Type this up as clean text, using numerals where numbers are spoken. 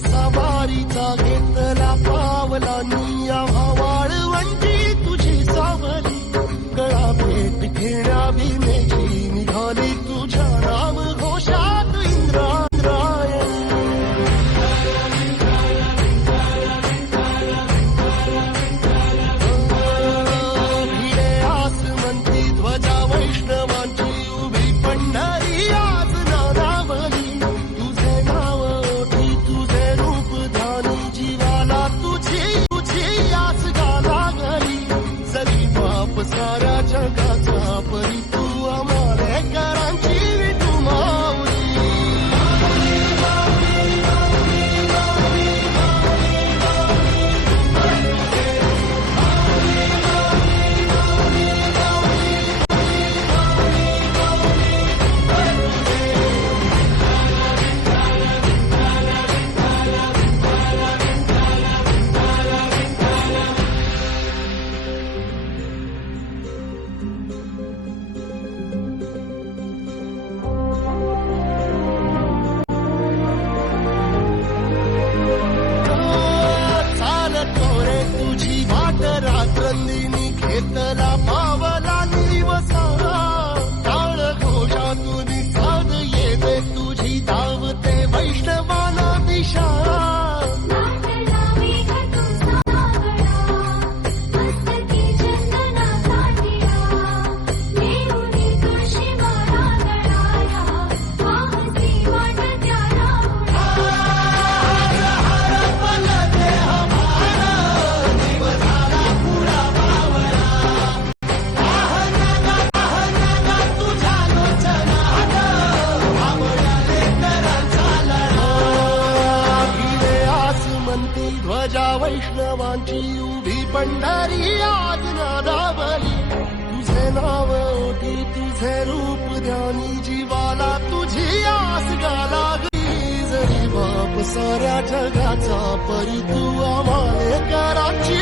सवारीचा घेतला पावला निया वाळवंटी तुझी सावली गळा भेट घेण्या भीमेची निघाली तुझ्या नाम घोषात भिडे आसमंती ध्वजा वैष्णवांची उभी पंढरी आज नादावली तुझे नाव ओठी तुझे रूप ध्यानी जीवाला तुझी तुझी आस गाला गली जरी बाप साऱ्या जगाचा परी तू आमालेकरांची विठू माऊली तुझी वाट रात्रंदिनी घेतला पावला निवसाला टाळ घोषातून साध येते तुझी धावते वैष्णवाला दिशा ध्वजा वैष्णवांची उभी पंढरी आज नादावली तुझे नाव ओठी तुझे रूप ध्यानी जीवाला तुझी आस गाला गली जरी बाप साऱ्या जगाचा परी तू आमालेकरांची